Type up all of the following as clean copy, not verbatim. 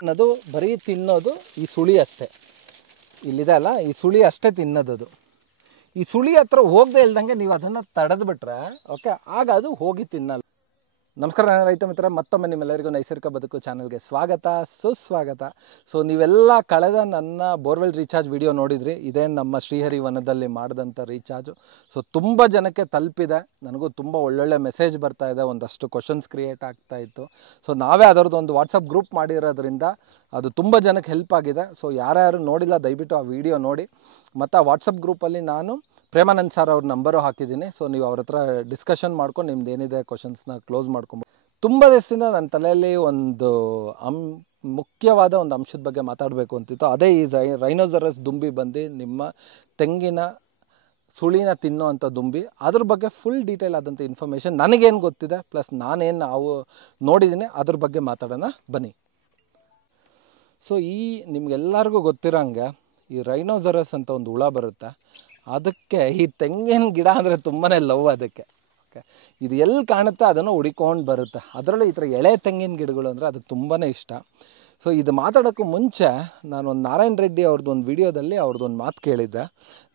ಅನ್ನೋದು ಬರೀ ತಿನ್ನೋದು ಈ ಸುಳಿ ಅಷ್ಟೇ. ಇಲ್ಲಿದೆ ಅಲ್ಲ, ಈ ಸುಳಿ ಅಷ್ಟೇ ತಿನ್ನೋದು. ಈ ಸುಳಿ ಹತ್ರ ಹೋಗದೆ ಇಲ್ದಂಗೆ ನೀವು ಅದನ್ನು ತಡೆದು ಬಿಟ್ರೆ ಓಕೆ, ಆಗ ಅದು ಹೋಗಿ ತಿನ್ನಲ್ಲ. ನಮಸ್ಕಾರ, ನಾನು ರೈತ ಮಿತ್ರ. ಮತ್ತೊಮ್ಮೆ ನಿಮ್ಮೆಲ್ಲರಿಗೂ ನೈಸರ್ಗಿಕ ಬದುಕು ಚಾನಲ್ಗೆ ಸ್ವಾಗತ, ಸುಸ್ವಾಗತ. ಸೊ ನೀವೆಲ್ಲ ಕಳೆದ ನನ್ನ ಬೋರ್ವೆಲ್ ರೀಚಾರ್ಜ್ ವಿಡಿಯೋ ನೋಡಿದ್ರಿ. ಇದೇ ನಮ್ಮ ಶ್ರೀಹರಿ ವನದಲ್ಲಿ ಮಾಡಿದಂಥ ರೀಚಾರ್ಜು. ಸೊ ತುಂಬ ಜನಕ್ಕೆ ತಲುಪಿದೆ. ನನಗೂ ತುಂಬ ಒಳ್ಳೊಳ್ಳೆ ಮೆಸೇಜ್ ಬರ್ತಾ ಇದೆ, ಒಂದಷ್ಟು ಕ್ವಶನ್ಸ್ ಕ್ರಿಯೇಟ್ ಆಗ್ತಾಯಿತ್ತು. ಸೊ ನಾವೇ ಅದರದ್ದೊಂದು ವಾಟ್ಸಪ್ ಗ್ರೂಪ್ ಮಾಡಿರೋದ್ರಿಂದ ಅದು ತುಂಬ ಜನಕ್ಕೆ ಹೆಲ್ಪ್ ಆಗಿದೆ. ಸೊ ಯಾರ್ಯಾರು ನೋಡಿಲ್ಲ ದಯವಿಟ್ಟು ಆ ವಿಡಿಯೋ ನೋಡಿ. ಮತ್ತು ಆ ವಾಟ್ಸಪ್ ಗ್ರೂಪಲ್ಲಿ ನಾನು ಪ್ರೇಮಾನಂದ್ ಸರ್ ಅವ್ರ ನಂಬರು ಹಾಕಿದ್ದೀನಿ. ಸೊ ನೀವು ಅವ್ರ ಹತ್ರ ಡಿಸ್ಕಷನ್ ಮಾಡ್ಕೊಂಡು ನಿಮ್ದು ಏನಿದೆ ಕ್ವಶನ್ಸ್ನ ಕ್ಲೋಸ್ ಮಾಡ್ಕೊಬೋದು. ತುಂಬ ದಿವಸದಿಂದ ನನ್ನ ತಲೆಯಲ್ಲಿ ಒಂದು ಮುಖ್ಯವಾದ ಒಂದು ಅಂಶದ ಬಗ್ಗೆ ಮಾತಾಡಬೇಕು ಅಂತಿತ್ತು. ಅದೇ ಈ ರೈನೋಸರಸ್ ದುಂಬಿ ಬಂದು ನಿಮ್ಮ ತೆಂಗಿನ ಸುಳಿನ ತಿನ್ನೋ ಅಂಥ ದುಂಬಿ. ಅದ್ರ ಬಗ್ಗೆ ಫುಲ್ ಡೀಟೇಲ್ ಆದಂಥ ಇನ್ಫಾರ್ಮೇಷನ್ ನನಗೇನು ಗೊತ್ತಿದೆ, ಪ್ಲಸ್ ನಾನೇನು ನಾವು ನೋಡಿದ್ದೀನಿ ಅದ್ರ ಬಗ್ಗೆ ಮಾತಾಡೋಣ ಬನ್ನಿ. ಸೊ ನಿಮಗೆಲ್ಲರಿಗೂ ಗೊತ್ತಿರೋಂಗೆ ಈ ರೈನೋಸರಸ್ ಅಂತ ಒಂದು ಹುಳ ಬರುತ್ತೆ. ಅದಕ್ಕೆ ಈ ತೆಂಗಿನ ಗಿಡ ಅಂದರೆ ತುಂಬಾ ಲವ್ ಅದಕ್ಕೆ. ಓಕೆ, ಇದು ಎಲ್ಲಿ ಕಾಣುತ್ತೆ ಅದನ್ನು ಹುಡಿಕೊಂಡು ಬರುತ್ತೆ. ಅದರಲ್ಲೂ ಈ ಥರ ಎಳೆ ತೆಂಗಿನ ಗಿಡಗಳು ಅಂದರೆ ಅದಕ್ಕೆ ತುಂಬಾ ಇಷ್ಟ. ಸೊ ಇದು ಮಾತಾಡೋಕ್ಕೂ ಮುಂಚೆ ನಾನು ಒಂದು ನಾರಾಯಣ ರೆಡ್ಡಿ ಅವ್ರದ್ದು ಒಂದು ವಿಡಿಯೋದಲ್ಲಿ ಅವ್ರದ್ದೊಂದು ಮಾತು ಕೇಳಿದ್ದೆ.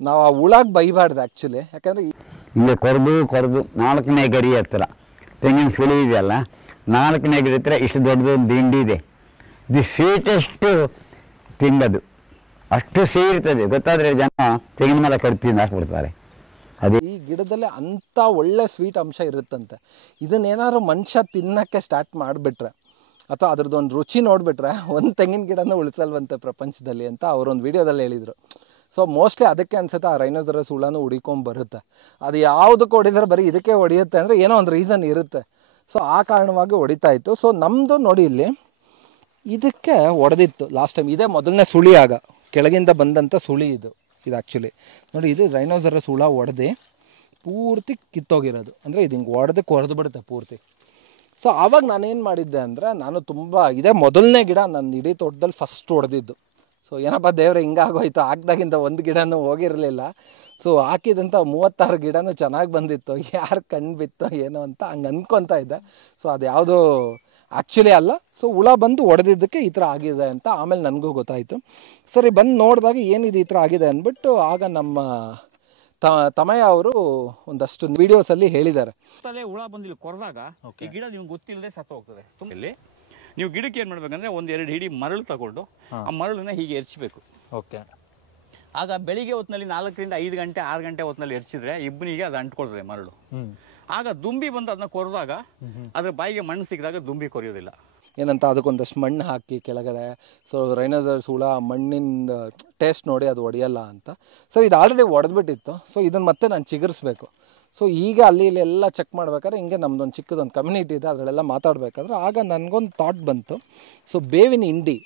ನಾವು ಆ ಹುಳಾಗೆ ಬೈಬಾರ್ದು ಆ್ಯಕ್ಚುಲಿ. ಯಾಕಂದರೆ ಇಲ್ಲಿ ಕೊರೆದು 4ನೇ ಗರಿ ಹತ್ತಿರ ತೆಂಗಿನ ಸುಳಿ ಇದೆಯಲ್ಲ, 4ನೇ ಗರಿ ಹತ್ತಿರ ಇಷ್ಟು ದೊಡ್ಡದೊಂದು ದಿಂಡಿ ಇದೆ. ದಿ ಸ್ವೀಟೆಸ್ಟು ತಿನ್ನೋದು ಅಷ್ಟು ಸಿಹಿ ಇರ್ತದೆ. ಗೊತ್ತಾದರೆ ಜನ ತೆಂಗಿನ ಮರ ಕಡ್ದು ಹಾಕ್ಬಿಡ್ತಾರೆ. ಅದೇ ಈ ಗಿಡದಲ್ಲಿ ಅಂಥ ಒಳ್ಳೆ ಸ್ವೀಟ್ ಅಂಶ ಇರುತ್ತಂತೆ. ಇದನ್ನೇನಾದ್ರು ಮನುಷ್ಯ ತಿನ್ನೋಕ್ಕೆ ಸ್ಟಾರ್ಟ್ ಮಾಡಿಬಿಟ್ರೆ ಅಥವಾ ಅದ್ರದ್ದೊಂದು ರುಚಿ ನೋಡಿಬಿಟ್ರೆ ಒಂದು ತೆಂಗಿನ ಗಿಡನೂ ಉಳಿಸಲ್ವಂತೆ ಪ್ರಪಂಚದಲ್ಲಿ ಅಂತ ಅವರೊಂದು ವಿಡಿಯೋದಲ್ಲಿ ಹೇಳಿದರು. ಸೊ ಮೋಸ್ಟ್ಲಿ ಅದಕ್ಕೆ ಅನ್ಸುತ್ತೆ ಆ ರೈನೋಸರಸ್ ಹುಳನೂ ಹುಡಿಕೊಂಬರುತ್ತೆ. ಅದು ಯಾವುದಕ್ಕೆ ಹೊಡಿದ್ರೆ ಬರೀ ಇದಕ್ಕೆ ಹೊಡೆಯುತ್ತೆ ಅಂದರೆ ಏನೋ ಒಂದು ರೀಸನ್ ಇರುತ್ತೆ. ಸೊ ಆ ಕಾರಣವಾಗಿ ಹೊಡಿತಾ ಇತ್ತು. ಸೊ ನಮ್ಮದು ನೋಡಿ ಇಲ್ಲಿ ಇದಕ್ಕೆ ಹೊಡೆದಿತ್ತು ಲಾಸ್ಟ್ ಟೈಮ್. ಇದೇ ಮೊದಲನೇ ಸುಳಿ, ಆಗ ಕೆಳಗಿಂದ ಬಂದಂಥ ಸುಳಿ ಇದು ಆ್ಯಕ್ಚುಲಿ ನೋಡಿ. ಇದು ರೈನೋಸರಸ್ ಹುಳ ಹೊಡೆದು ಪೂರ್ತಿ ಕಿತ್ತೋಗಿರೋದು. ಅಂದರೆ ಇದು ಹಿಂಗೆ ಹೊಡೆದು ಕೊರೆದು ಬಿಡುತ್ತೆ ಪೂರ್ತಿ. ಸೊ ಆವಾಗ ನಾನೇನು ಮಾಡಿದ್ದೆ ಅಂದರೆ, ಇದೇ ಮೊದಲನೇ ಗಿಡ ನನ್ನ ಇಡೀ ತೋಟದಲ್ಲಿ ಫಸ್ಟ್ ಹೊಡೆದಿದ್ದು. ಸೊ ಏನಪ್ಪ ದೇವ್ರೆ ಹಿಂಗಾಗೋಯ್ತು, ಹಾಕ್ದಾಗಿಂದ ಒಂದು ಗಿಡನೂ ಹೋಗಿರಲಿಲ್ಲ. ಸೊ ಹಾಕಿದಂಥ 36 ಗಿಡನೂ ಚೆನ್ನಾಗಿ ಬಂದಿತ್ತು. ಯಾರು ಕಣ್ಣು ಬಿತ್ತೋ ಏನೋ ಅಂತ ಹಂಗೆ ಅಂದ್ಕೊತಾ ಇದ್ದೆ. ಸೊ ಅದು ಯಾವುದೋ ಆ್ಯಕ್ಚುಲಿ ಅಲ್ಲ. ಸೊ ಹುಳ ಬಂದು ಹೊಡೆದಿದ್ದಕ್ಕೆ ಈ ಥರ ಆಗಿದೆ ಅಂತ ಆಮೇಲೆ ನನಗೂ ಗೊತ್ತಾಯಿತು. ಸರಿ ಬಂದು ನೋಡಿದಾಗ ಏನಿದೆ ಈ ಥರ ಆಗಿದೆ ಅಂದ್ಬಿಟ್ಟು ಆಗ ನಮ್ಮ ತಮಯ ಅವರು ಒಂದಷ್ಟು ವೀಡಿಯೋಸಲ್ಲಿ ಹೇಳಿದ್ದಾರೆ. ತಲೆ ಹುಳ ಬಂದಿಲ್ಲ ಕೊರೆದಾಗ ಈ ಗಿಡ ನಿಮ್ಗೆ ಗೊತ್ತಿಲ್ಲದೆ ಸತ್ತು ಹೋಗ್ತದೆ. ಇಲ್ಲಿ ನೀವು ಗಿಡಕ್ಕೆ ಏನು ಮಾಡಬೇಕಂದ್ರೆ 1-2 ಹಿಡಿ ಮರಳು ತಗೊಂಡು ಆ ಮರಳನ್ನ ಹೀಗೆ ಎರ್ಚಬೇಕು. ಓಕೆ, ಆಗ ಬೆಳಿಗ್ಗೆ ಹೊತ್ತಿನಲ್ಲಿ 4ರಿಂದ 5 ಗಂಟೆ 6 ಗಂಟೆ ಹೊತ್ತಿನಲ್ಲಿ ಎರ್ಚಿದ್ರೆ ಇಬ್ಬನಿಗೆ ಅದು ಅಂಟ್ಕೊಳ್ತದೆ ಮರಳು. ಆಗ ದುಂಬಿ ಬಂದು ಅದನ್ನ ಕೊರೆದಾಗ ಅದ್ರ ಬಾಯಿಗೆ ಮಣ್ಣು ಸಿಕ್ಕಿದಾಗ ದುಂಬಿ ಕೊರೆಯೋದಿಲ್ಲ. ಏನಂತ ಅದಕ್ಕೊಂದಷ್ಟು ಮಣ್ಣು ಹಾಕಿ ಕೆಳಗಡೆ. ಸೊ ರೈನೋಸರಸ್ ಹುಳ ಮಣ್ಣಿನ ಟೇಸ್ಟ್ ನೋಡಿ ಅದು ಹೊಡೆಯಲ್ಲ ಅಂತ. ಸೊ ಇದು ಆಲ್ರೆಡಿ ಹೊಡೆದ್ಬಿಟ್ಟಿತ್ತು. ಸೊ ಇದನ್ನು ಮತ್ತೆ ನಾನು ಚಿಗುರಿಸ್ಬೇಕು. ಸೊ ಈಗ ಅಲ್ಲಿ ಇಲ್ಲಿ ಎಲ್ಲ ಚೆಕ್ ಮಾಡ್ಬೇಕಾದ್ರೆ ಹಿಂಗೆ ನಮ್ಮದೊಂದು ಚಿಕ್ಕದೊಂದು ಕಮ್ಯುನಿಟಿ ಇದೆ, ಅದರಲ್ಲೆಲ್ಲ ಮಾತಾಡಬೇಕಾದ್ರೆ ಆಗ ನನಗೊಂದು ಥಾಟ್ ಬಂತು. ಸೊ ಬೇವಿನ ಹಿಂಡಿ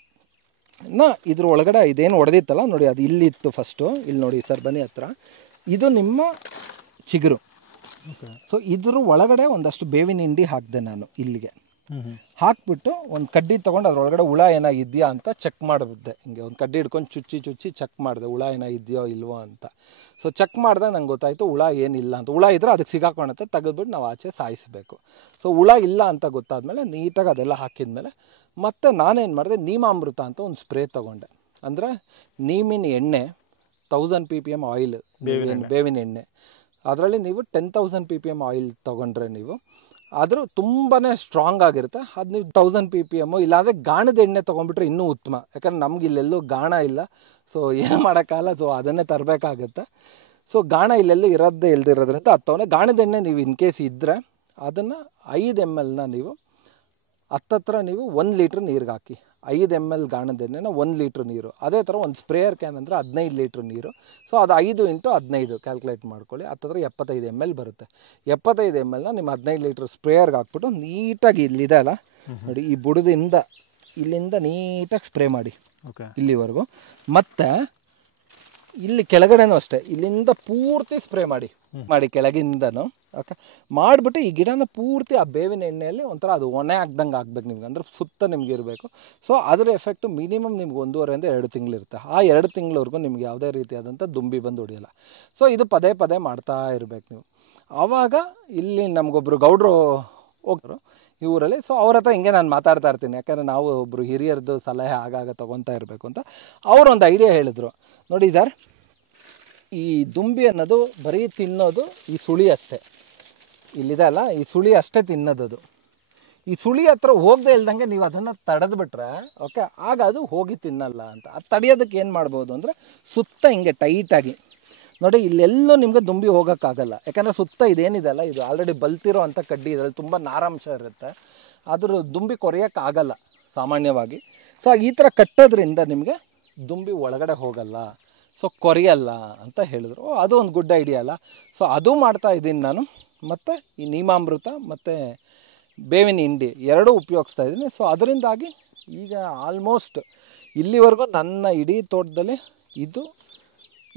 ಇದ್ರ ಒಳಗಡೆ ಇದೇನು ಹೊಡೆದಿತ್ತಲ್ಲ ನೋಡಿ, ಅದು ಇಲ್ಲಿತ್ತು ಫಸ್ಟು. ಇಲ್ಲಿ ನೋಡಿ ಸರ್, ಬನ್ನಿ ಹತ್ರ. ಇದು ನಿಮ್ಮ ಚಿಗುರು. ಸೊ ಇದ್ರ ಒಳಗಡೆ ಒಂದಷ್ಟು ಬೇವಿನ ಹಿಂಡಿ ಹಾಕಿದೆ ನಾನು ಇಲ್ಲಿಗೆ. ಹಾಕ್ಬಿಟ್ಟು ಒಂದು ಕಡ್ಡಿ ತೊಗೊಂಡು ಅದ್ರೊಳಗಡೆ ಹುಳ ಏನಾಗಿದೆಯಾ ಅಂತ ಚೆಕ್ ಮಾಡಿಬಿಟ್ಟೆ. ಹಿಂಗೆ ಒಂದು ಕಡ್ಡಿ ಹಿಡ್ಕೊಂಡು ಚುಚ್ಚಿ ಚೆಕ್ ಮಾಡಿದೆ ಹುಳ ಏನಾಗಿದೆಯೋ ಇಲ್ವೋ ಅಂತ. ಸೊ ಚೆಕ್ ಮಾಡಿದಾಗ ನಂಗೆ ಗೊತ್ತಾಯಿತು ಹುಳ ಏನಿಲ್ಲ ಅಂತ. ಹುಳ ಇದ್ದರೆ ಅದಕ್ಕೆ ಸಿಗಾಕೊಳುತ್ತೆ, ತೆಗೆದ್ಬಿಟ್ಟು ನಾವು ಆಚೆ ಸಾಯಿಸಬೇಕು. ಸೊ ಹುಳ ಇಲ್ಲ ಅಂತ ಗೊತ್ತಾದಮೇಲೆ ನೀಟಾಗಿ ಅದೆಲ್ಲ ಹಾಕಿದ್ಮೇಲೆ ಮತ್ತು ನಾನೇನು ಮಾಡಿದೆ, ನೀಮಾಮೃತ ಅಂತ ಒಂದು ಸ್ಪ್ರೇ ತೊಗೊಂಡೆ. ಅಂದರೆ ನೀಮಿನ ಎಣ್ಣೆ 1000 ppm ಆಯಿಲ್, ಬೇವಿನ ಎಣ್ಣೆ. ಅದರಲ್ಲಿ ನೀವು 10,000 ppm ಆಯಿಲ್ ತೊಗೊಂಡ್ರೆ ನೀವು ಆದರೂ ತುಂಬಾ ಸ್ಟ್ರಾಂಗ್ ಆಗಿರುತ್ತೆ. ಅದು ನೀವು 1000 ppm ಇಲ್ಲಾಂದರೆ ಗಾಣದ ಎಣ್ಣೆ ತೊಗೊಂಡ್ಬಿಟ್ರೆ ಇನ್ನೂ ಉತ್ತಮ. ಯಾಕಂದರೆ ನಮ್ಗೆ ಇಲ್ಲೆಲ್ಲೂ ಗಾಣ ಇಲ್ಲ. ಸೊ ಏನು ಮಾಡೋಕ್ಕಾಗಲ್ಲ. ಸೊ ಅದನ್ನೇ ತರಬೇಕಾಗತ್ತೆ. ಸೊ ಗಾಣ ಇಲ್ಲೆಲ್ಲೂ ಇಲ್ದಿರೋದ್ರಿಂದ ಅದು ತೊಗೊಂಡೆ. ಗಾಣದ ಎಣ್ಣೆ ನೀವು ಇನ್ ಕೇಸ್ ಇದ್ದರೆ ಅದನ್ನು 5 ml ನೀವು ಹತ್ತತ್ರ ನೀವು 1 ಲೀಟ್ರ್ ನೀರಿಗೆ ಹಾಕಿ. 5 ml ಗಾಣದ ಎಣ್ಣೆನ 1 ಲೀಟ್ರ್ ನೀರು. ಅದೇ ಥರ ಒಂದು ಸ್ಪ್ರೇಯರ್ ಕ್ಯಾನ್ ಅಂದರೆ 15 ಲೀಟ್ರ್ ನೀರು. ಸೊ ಅದು 5 × 15 ಕ್ಯಾಲ್ಕುಲೇಟ್ ಮಾಡ್ಕೊಳ್ಳಿ. ಹತ್ತತ್ರ 75 ml ಬರುತ್ತೆ. 75 mlನ ನಿಮ್ಮ 15 ಲೀಟ್ರ್ ಸ್ಪ್ರೇಯರ್ಗೆ ಹಾಕ್ಬಿಟ್ಟು ನೀಟಾಗಿ ಇಲ್ಲಿದೆ ಅಲ್ಲ ನೋಡಿ, ಈ ಬುಡದಿಂದ ಇಲ್ಲಿಂದ ನೀಟಾಗಿ ಸ್ಪ್ರೇ ಮಾಡಿ ಇಲ್ಲಿವರೆಗೂ. ಮತ್ತು ಇಲ್ಲಿ ಕೆಳಗಡೆನೂ ಅಷ್ಟೇ, ಇಲ್ಲಿಂದ ಪೂರ್ತಿ ಸ್ಪ್ರೇ ಮಾಡಿ ಕೆಳಗಿಂದನೂ. ಓಕೆ, ಮಾಡಿಬಿಟ್ಟು ಈ ಗಿಡನ ಪೂರ್ತಿ ಆ ಬೇವಿನ ಎಣ್ಣೆಯಲ್ಲಿ ಒಂಥರ ಅದು ಒಣೆ ಆಗ್ದಂಗೆ ಆಗ್ಬೇಕು ನಿಮ್ಗೆ. ಅಂದರೆ ಸುತ್ತ ನಿಮ್ಗೆ ಇರಬೇಕು. ಸೊ ಅದರ ಎಫೆಕ್ಟು ಮಿನಿಮಮ್ ನಿಮ್ಗೆ 1.5 ರಿಂದ 2 ತಿಂಗಳಿರುತ್ತೆ. ಆ 2 ತಿಂಗಳವರೆಗೂ ನಿಮ್ಗೆ ಯಾವುದೇ ರೀತಿಯಾದಂಥ ದುಂಬಿ ಬಂದು ಹೊಡೆಯಲ್ಲ. ಸೊ ಇದು ಪದೇ ಮಾಡ್ತಾ ಇರಬೇಕು ನೀವು. ಆವಾಗ ಇಲ್ಲಿ ನಮಗೊಬ್ಬರು ಗೌಡ್ರು ಹೋಗ್ರು, ಈ ಊರಲ್ಲಿ. ಸೊ ಅವ್ರ ಹತ್ರ ಹಿಂಗೆ ನಾನು ಮಾತಾಡ್ತಾ ಇರ್ತೀನಿ, ಯಾಕಂದರೆ ನಾವು ಒಬ್ಬರು ಹಿರಿಯರದ್ದು ಸಲಹೆ ಆಗಾಗ ತೊಗೊತಾ ಇರಬೇಕು ಅಂತ. ಅವರೊಂದು ಐಡಿಯಾ ಹೇಳಿದ್ರು, ನೋಡಿ ಸರ್, ಈ ದುಂಬಿ ಅನ್ನೋದು ಬರೀ ತಿನ್ನೋದು ಈ ಸುಳಿ ಅಷ್ಟೇ, ಇಲ್ಲಿದೆ ಅಲ್ಲ ಈ ಸುಳಿ ಅಷ್ಟೇ ತಿನ್ನೋದು. ಈ ಸುಳಿ ಹತ್ರ ಹೋಗದೆ ಇಲ್ದಂಗೆ ನೀವು ಅದನ್ನು ತಡೆದ್ಬಿಟ್ರೆ ಓಕೆ, ಆಗ ಅದು ಹೋಗಿ ತಿನ್ನಲ್ಲ ಅಂತ. ಅದು ತಡೆಯೋದಕ್ಕೆ ಏನು ಮಾಡ್ಬೋದು ಅಂದರೆ ಸುತ್ತ ಹಿಂಗೆ ಟೈಟಾಗಿ ನೋಡಿ, ಇಲ್ಲೆಲ್ಲೂ ನಿಮಗೆ ದುಂಬಿ ಹೋಗೋಕ್ಕಾಗಲ್ಲ, ಯಾಕಂದರೆ ಸುತ್ತ ಇದೇನಿದೆ ಅಲ್ಲ ಇದು ಆಲ್ರೆಡಿ ಬಲ್ತಿರೋ ಅಂಥ ಕಡ್ಡಿ, ಇದರಲ್ಲಿ ತುಂಬ ನಾರಾಂಶ ಇರುತ್ತೆ, ಅದ್ರ ದುಂಬಿ ಕೊರೆಯೋಕ್ಕಾಗಲ್ಲ ಸಾಮಾನ್ಯವಾಗಿ. ಸೊ ಈ ಥರ ಕಟ್ಟೋದ್ರಿಂದ ನಿಮಗೆ ದುಂಬಿ ಒಳಗಡೆ ಹೋಗಲ್ಲ, ಸೊ ಕೊರೆಯಲ್ಲ ಅಂತ ಹೇಳಿದ್ರು. ಅದು ಒಂದು ಗುಡ್ ಐಡಿಯಾ ಅಲ್ಲ. ಸೊ ಅದು ಮಾಡ್ತಾ ಇದ್ದೀನಿ ನಾನು. ಮತ್ತು ಈ ನೀಮಾಮೃತ ಮತ್ತು ಬೇವಿನ ಹಿಂಡಿ ಎರಡೂ ಉಪಯೋಗಿಸ್ತಾ ಇದ್ದೀನಿ. ಸೊ ಅದರಿಂದಾಗಿ ಈಗ ಆಲ್ಮೋಸ್ಟ್ ಇಲ್ಲಿವರೆಗೂ ನನ್ನ ಇಡೀ ತೋಟದಲ್ಲಿ ಇದು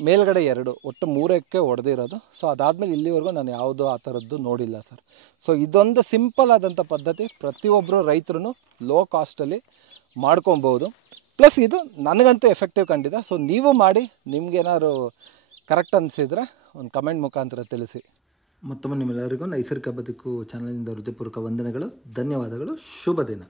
ಮೇಲ್ಗಡೆ 2 ಒಟ್ಟು 3 ಹೊಡೆದಿರೋದು. ಸೊ ಅದಾದಮೇಲೆ ಇಲ್ಲಿವರೆಗೂ ನಾನು ಯಾವುದೂ ಆ ಥರದ್ದು ನೋಡಿಲ್ಲ ಸರ್. ಸೊ ಇದೊಂದು ಸಿಂಪಲ್ ಆದಂಥ ಪದ್ಧತಿ, ಪ್ರತಿಯೊಬ್ಬರು ರೈತರು ಲೋ ಕಾಸ್ಟಲ್ಲಿ ಮಾಡ್ಕೊಬೋದು. ಪ್ಲಸ್ ಇದು ನನಗಂತೂ ಎಫೆಕ್ಟಿವ್ ಕಂಡಿದೆ. ಸೊ ನೀವು ಮಾಡಿ, ನಿಮ್ಗೇನಾದ್ರು ಕರೆಕ್ಟ್ ಅನಿಸಿದರೆ ಒಂದು ಕಮೆಂಟ್ ಮುಖಾಂತರ ತಿಳಿಸಿ. ಮತ್ತೊಮ್ಮೆ ನಿಮ್ಮೆಲ್ಲರಿಗೂ ನೈಸರ್ಗಿಕ ಬದುಕು ಚಾನಲಿಂದ ಹೃದಯಪೂರ್ವಕ ವಂದನೆಗಳು, ಧನ್ಯವಾದಗಳು, ಶುಭ ದಿನ.